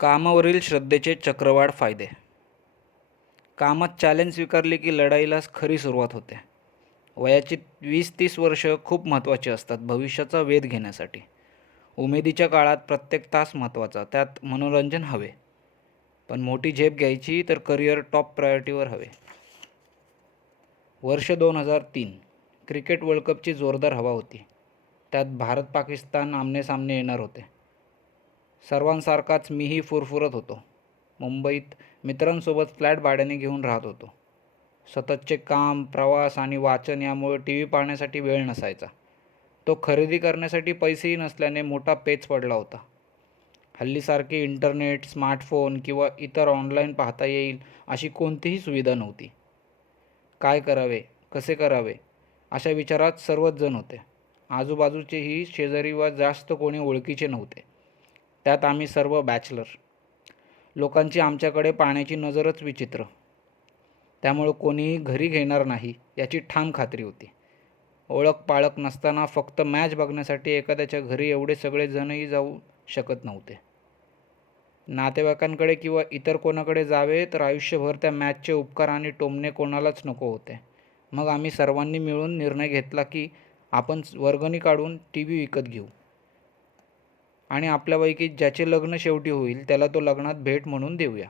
कामावरील श्रद्धेचे चक्रवाढ फायदे. कामात चॅलेंज स्वीकारले की लढाईलाच खरी सुरुवात होते. वयाची वीस तीस वर्ष खूप महत्त्वाची असतात भविष्याचा वेध घेण्यासाठी. उमेदीच्या काळात प्रत्येक तास महत्त्वाचा त्यात मनोरंजन हवे. पण मोठी झेप घ्यायची तर करिअर टॉप प्रायोरिटीवर हवे. वर्ष दोन हजार तीन क्रिकेट वर्ल्ड कपची जोरदार हवा होती. त्यात भारत पाकिस्तान आमनेसामने येणार होते. सर्वांसारखाच मीही फुरफुरत होतो. मुंबईत मित्रांसोबत फ्लॅट भाड्याने घेऊन राहत होतो. सततचे काम प्रवास आणि वाचन यामुळे टी व्ही पाहण्यासाठी वेळ नसायचा. तो खरेदी करण्यासाठी पैसेही नसल्याने मोठा पेच पडला होता. हल्लीसारखे इंटरनेट स्मार्टफोन किंवा इतर ऑनलाईन पाहता येईल अशी कोणतीही सुविधा नव्हती. काय करावे कसे करावे अशा विचारात सर्वच जण होते. आजूबाजूचेही शेजारी वा जास्त कोणी ओळखीचे नव्हते. त्यात आम्ही सर्व बॅचलर. लोकांची आमच्याकडे पाण्याची नजरच विचित्र. त्यामुळं कोणीही घरी घेणार नाही याची ठाम खात्री होती. ओळख पाळख नसताना फक्त मॅच बघण्यासाठी एखाद्याच्या घरी एवढे सगळे जणही जाऊ शकत नव्हते. नातेवाईकांकडे किंवा इतर कोणाकडे जावे तर आयुष्यभर त्या मॅचचे उपकार आणि टोमणे कोणालाच नको होते. मग आम्ही सर्वांनी मिळून निर्णय घेतला की आपण वर्गणी काढून टी व्ही विकत घेऊ. आणि आपल्यापैकी ज्याचे लग्न शेवटी होईल त्याला तो लग्नात भेट म्हणून देऊया.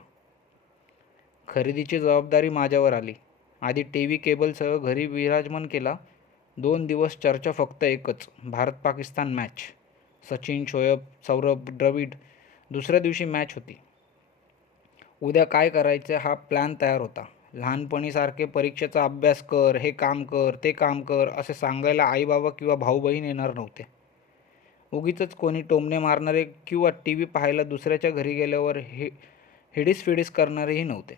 खरेदीची जबाबदारी माझ्यावर आली. आधी टी व्ही केबलसह घरी विराजमान केला. दोन दिवस चर्चा फक्त एकच भारत पाकिस्तान मॅच सचिन शोएब सौरभ द्रविड दुसऱ्या दिवशी मॅच होती. उद्या काय करायचं हा प्लॅन तयार होता. लहानपणीसारखे परीक्षेचा अभ्यास कर हे काम कर ते काम कर असे सांगायला आईबाबा किंवा भाऊ बहीण येणार नव्हते. उगीच कोणी टोमणे मारणारे किंवा टी व्ही पाहायला दुसऱ्याच्या घरी गेल्यावर हे हिडीस फिडीस करणारेही नव्हते.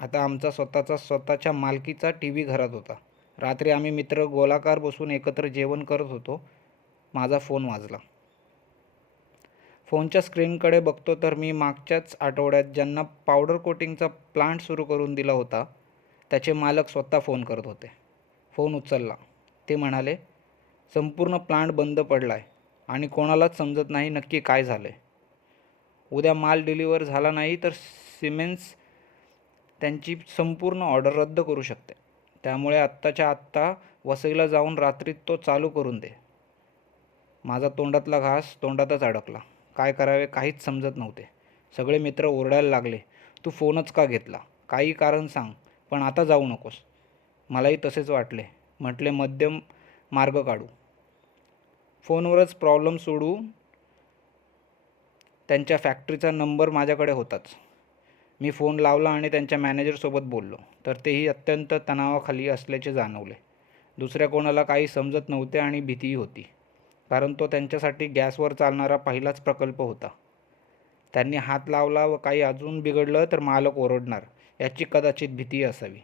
आता आमचा स्वतःचा स्वतःच्या मालकीचा टी व्ही घरात होता. रात्री आम्ही मित्र गोलाकार बसून एकत्र जेवण करत होतो. माझा फोन वाजला. फोनच्या स्क्रीनकडे बघतो तर मी मागच्याच आठवड्यात ज्यांना पावडर कोटिंगचा प्लांट सुरू करून दिला होता त्याचे मालक स्वतः फोन करत होते. फोन उचलला. ते म्हणाले संपूर्ण प्लांट बंद पडला आहे आणि कोणालाच समजत नाही नक्की काय झालं आहे उद्या माल डिलिव्हर झाला नाही तर सिमेन्स त्यांची संपूर्ण ऑर्डर रद्द करू शकते. त्यामुळे आत्ताच्या आत्ता वसईला जाऊन रात्रीत तो चालू करून दे. माझा तोंडातला घास तोंडातच अडकला. काय करावे काहीच समजत नव्हते. सगळे मित्र ओरडायला लागले तू फोनच का घेतला? काही कारण सांग पण आता जाऊ नकोस. मलाही तसेच वाटले. म्हटले मध्यम मार्ग काढू. फोनवरच प्रॉब्लेम सोडू. त्यांच्या फॅक्टरीचा नंबर माझ्याकडे होताच. मी फोन लावला आणि त्यांच्या मॅनेजरसोबत बोललो. तर तेही अत्यंत तणावाखाली असल्याचे जाणवले. दुसऱ्या कोणाला काही समजत नव्हते आणि भीतीही होती. कारण तो त्यांच्यासाठी गॅसवर चालणारा पहिलाच प्रकल्प होता. त्यांनी हात लावला व काही अजून बिघडलं तर मालक ओरडणार याची कदाचित भीती असावी.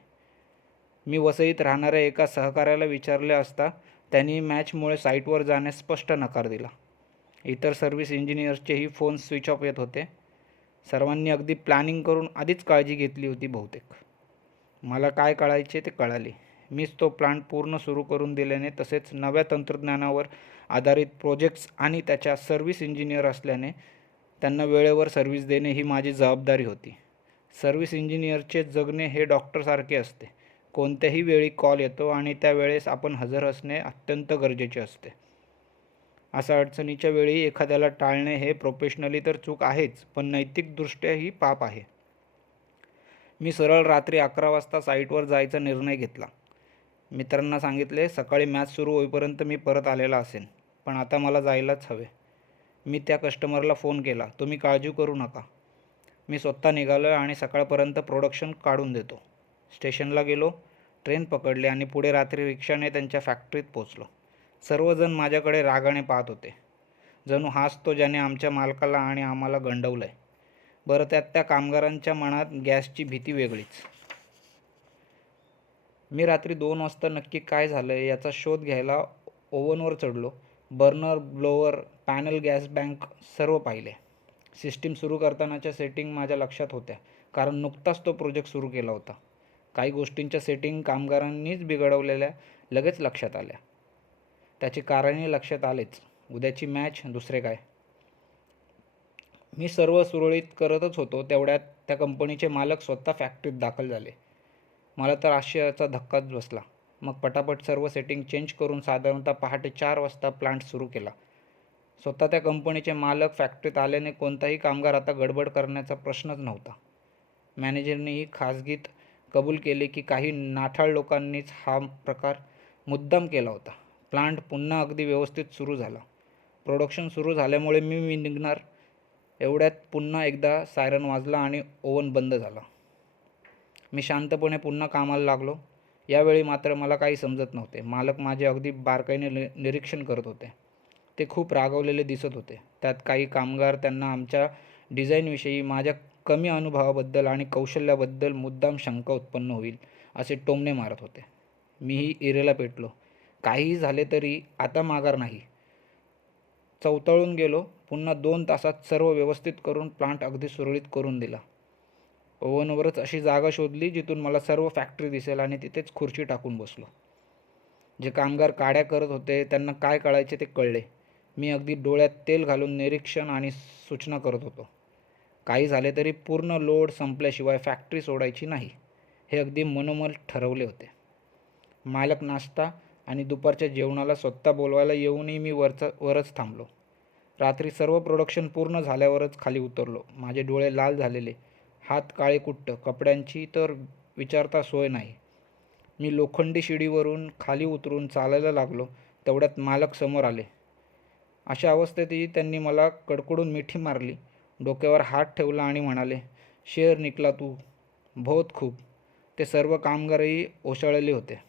मी वसईत राहणाऱ्या एका सहकार्याला विचारले असता त्यांनी मॅचमुळे साईटवर जाण्यास स्पष्ट नकार दिला. इतर सर्व्हिस इंजिनियर्सचेही फोन स्विच ऑफ येत होते. सर्वांनी अगदी प्लॅनिंग करून आधीच काळजी घेतली होती बहुतेक. मला काय कळायचे ते कळाले. मीच तो प्लांट पूर्ण सुरू करून दिल्याने तसेच नव्या तंत्रज्ञानावर आधारित प्रोजेक्ट्स आणि त्याच्या सर्व्हिस इंजिनियर असल्याने त्यांना वेळेवर सर्व्हिस देणे ही माझी जबाबदारी होती. सर्व्हिस इंजिनियरचे जगणे हे डॉक्टरसारखे असते. कोणत्याही वेळी कॉल येतो आणि त्यावेळेस आपण हजर असणे अत्यंत गरजेचे असते. अशा अडचणीच्या वेळी एखाद्याला टाळणे हे प्रोफेशनली तर चूक आहेच पण नैतिकदृष्ट्याही पाप आहे. मी सरळ रात्री अकरा वाजता साईटवर जायचा निर्णय घेतला. मित्रांना सांगितले सकाळी मॅच सुरू होईपर्यंत मी परत आलेला असेन पण आता मला जायलाच हवे. मी त्या कस्टमरला फोन केला तुम्ही काळजी करू नका. मी स्वतः निघालो आणि सकाळपर्यंत प्रोडक्शन काढून देतो. स्टेशनला गेलो. ट्रेन पकडली आणि पुढे रात्री रिक्षाने त्यांच्या फॅक्टरीत पोचलो सर्वजण माझ्याकडे रागाने पाहत होते. जणू हाच तो ज्याने आमच्या मालकाला आणि आम्हाला गंडवलं आहे बरं त्यात त्या कामगारांच्या मनात गॅसची भीती वेगळीच. मी रात्री दोन वाजता नक्की काय झालं याचा शोध घ्यायला ओव्हनवर चढलो. Burner blower panel gas bank सर्व पाहिले. सिस्टीम सुरू करतानाच्या सेटिंग माझ्या लक्षात होत्या कारण नुकताच तो प्रोजेक्ट सुरू केला होता. काही गोष्टींच्या सेटिंग कामगारांनीच बिघडवलेल्या लगेच लक्षात आल्या. त्याची कारणे लक्षात आलेच. उद्याची मॅच दुसरे काय? मी सर्व सुरळीत करतच होतो. तेवढ्यात त्या कंपनीचे मालक स्वतः फॅक्टरीत दाखल झाले. मला तर आश्चर्याचा धक्काच बसला. मग पटापट सर्व सेटिंग चेंज करून साधारणतः पहाटे चार वाजता प्लांट सुरू केला. स्वतः त्या कंपनीचे मालक फॅक्टरीत आल्याने कोणताही कामगार आता गडबड करण्याचा प्रश्नच नव्हता. मॅनेजरनेही खाजगीत कबूल केले की काही नाठाळ लोकांनीच हा प्रकार मुद्दाम केला होता. प्लांट पुन्हा अगदी व्यवस्थित सुरू झाला. प्रोडक्शन सुरू झाल्यामुळे मी मी निघणार. एवढ्यात पुन्हा एकदा सायरन वाजला आणि ओव्हन बंद झाला. मी शांतपणे पुन्हा कामाला लागलो. यावेळी मात्र मला काही समजत नव्हते. मालक माझे अगदी बारकाईने नि निरीक्षण करत होते. ते खूप रागवलेले दिसत होते. त्यात काही कामगार त्यांना आमच्या डिझाईनविषयी माझ्या कमी अनुभवाबद्दल आणि कौशल्याबद्दल मुद्दाम शंका उत्पन्न होईल असे टोमणे मारत होते. मीही इरेला पेटलो. काहीही झाले तरी आता माघार नाही. चवताळून गेलो. पुन्हा दोन तासात सर्व व्यवस्थित करून प्लांट अगदी सुरळीत करून दिला. ओव्हनवरच अशी जागा शोधली जिथून मला सर्व फॅक्टरी दिसेल आणि तिथेच खुर्ची टाकून बसलो. जे कामगार काड्या करत होते त्यांना काय कळायचे ते कळले. मी अगदी डोळ्यात तेल घालून निरीक्षण आणि सूचना करत होतो. काही झाले तरी पूर्ण लोड संपल्याशिवाय फॅक्टरी सोडायची नाही. हे अगदी मनोमन ठरवले होते. मालक नाश्ता आणि दुपारच्या जेवणाला स्वतः बोलवायला येऊनही मी वरचा वरच थांबलो. रात्री सर्व प्रोडक्शन पूर्ण झाल्यावरच खाली उतरलो. माझे डोळे लाल झालेले. हात काळे कुट्ट. कपड्यांची तर विचारता सोय नाही. मी लोखंडी शिडीवरून खाली उतरून चालायला लागलो. तेवढ्यात मालक समोर आले. अशा अवस्थेतही त्यांनी मला कडकडून मिठी मारली. डोक्यावर हात ठेवला आणि म्हणाले शेर निकला तू. बहुत खूप. ते सर्व कामगारही ओशाळले होते.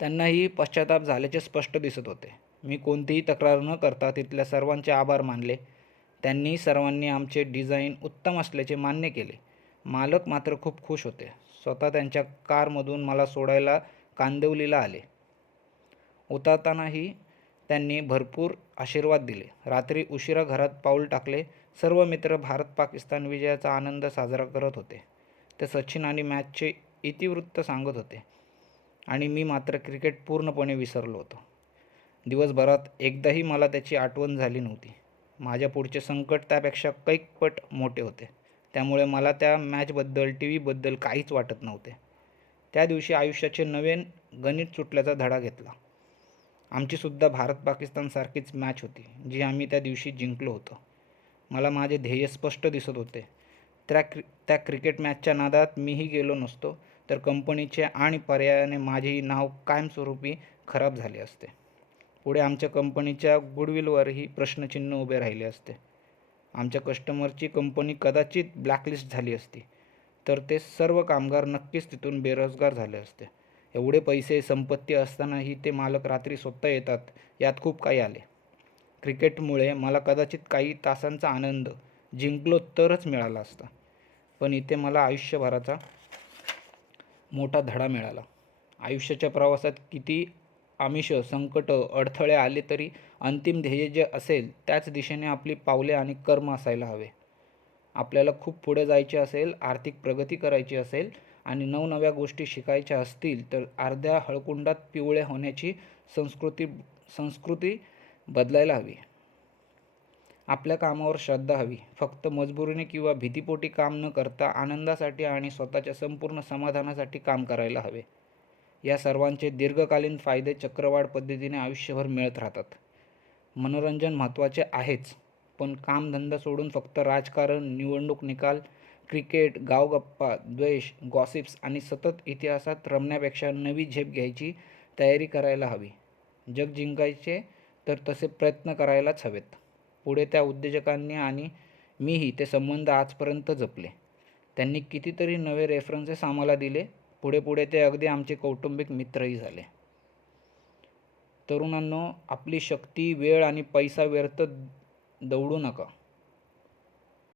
त्यांनाही पश्चाताप झाल्याचे स्पष्ट दिसत होते. मी कोणतीही तक्रार न करता तिथल्या सर्वांचे आभार मानले. त्यांनी सर्वांनी आमचे डिझाईन उत्तम असल्याचे मान्य केले. मालक मात्र खूप खुश होते. स्वतः त्यांच्या कारमधून मला सोडायला कांदिवलीला आले. उतरतानाही त्यांनी भरपूर आशीर्वाद दिले. रात्री उशिरा घरात पाऊल टाकले. सर्व मित्र भारत पाकिस्तान विजयाचा आनंद साजरा करत होते. ते सचिन आणि मॅचचे इतिवृत्त सांगत होते. आणि मी मात्र क्रिकेट पूर्णपणे विसरलो होतो. दिवसभरात एकदाही मला त्याची आठवण झाली नव्हती. माझ्या पुढचे संकट त्यापेक्षा कैक पट मोठे होते. त्यामुळे मला त्या मॅचबद्दल टी व्हीबद्दल काहीच वाटत नव्हते. त्या दिवशी आयुष्याचे नवीन गणित सुटल्याचा धडा घेतला. आमचीसुद्धा भारत पाकिस्तानसारखीच मॅच होती जी आम्ही त्या दिवशी जिंकलो होतो. मला माझे ध्येय स्पष्ट दिसत होते. त्या क्रि त्या क्रिकेट मॅचच्या नादात मीही गेलो नसतो तर कंपनीचे आणि पर्यायाने माझेही नाव कायमस्वरूपी खराब झाले असते. पुढे आमच्या कंपनीच्या गुडविलवरही प्रश्नचिन्ह उभे राहिले असते. आमच्या कस्टमरची कंपनी कदाचित ब्लॅकलिस्ट झाली असती तर ते सर्व कामगार नक्कीच तिथून बेरोजगार झाले असते. एवढे पैसे संपत्ती असतानाही ते मालक रात्री स्वतः येतात यात खूप काही आले. क्रिकेटमुळे मला कदाचित काही तासांचा आनंद जिंकलो तरच मिळाला असता. पण इथे मला आयुष्यभराचा मोठा धडा मिळाला. आयुष्याच्या प्रवासात किती आमिष संकट अडथळे आले तरी अंतिम ध्येय जे असेल त्याच दिशेने आपली पावले आणि कर्म असायला हवे. आपल्याला खूप पुढे जायचे असेल आर्थिक प्रगती करायची असेल आणि नवनव्या गोष्टी शिकायच्या असतील तर अर्ध्या हळकुंडात पिवळे होण्याची संस्कृती संस्कृती बदलायला हवी. आपल्या कामावर श्रद्धा हवी. फक्त मजबुरीने किंवा भीतीपोटी काम न करता आनंदासाठी आणि स्वतःच्या संपूर्ण समाधानासाठी काम करायला हवे. या सर्वांचे दीर्घकालीन फायदे चक्रवाढ पद्धतीने आयुष्यभर मिळत राहतात. मनोरंजन महत्त्वाचे आहेच पण कामधंदा सोडून फक्त राजकारण निवडणूक निकाल क्रिकेट गावगप्पा द्वेष गॉसिप्स आणि सतत इतिहासात रमण्यापेक्षा नवी झेप घ्यायची तयारी करायला हवी. जग जिंकायचे तर तसे प्रयत्न करायलाच हवेत. पुढे त्या उद्योजकांनी आणि मीही ते संबंध आजपर्यंत जपले. त्यांनी कितीतरी नवे रेफरन्सेस आम्हाला दिले. पुढे पुढे ते अगदी आमचे कौटुंबिक मित्रही झाले. तरुणांनो आपली शक्ती वेळ आणि पैसा व्यर्थ दौडू नका.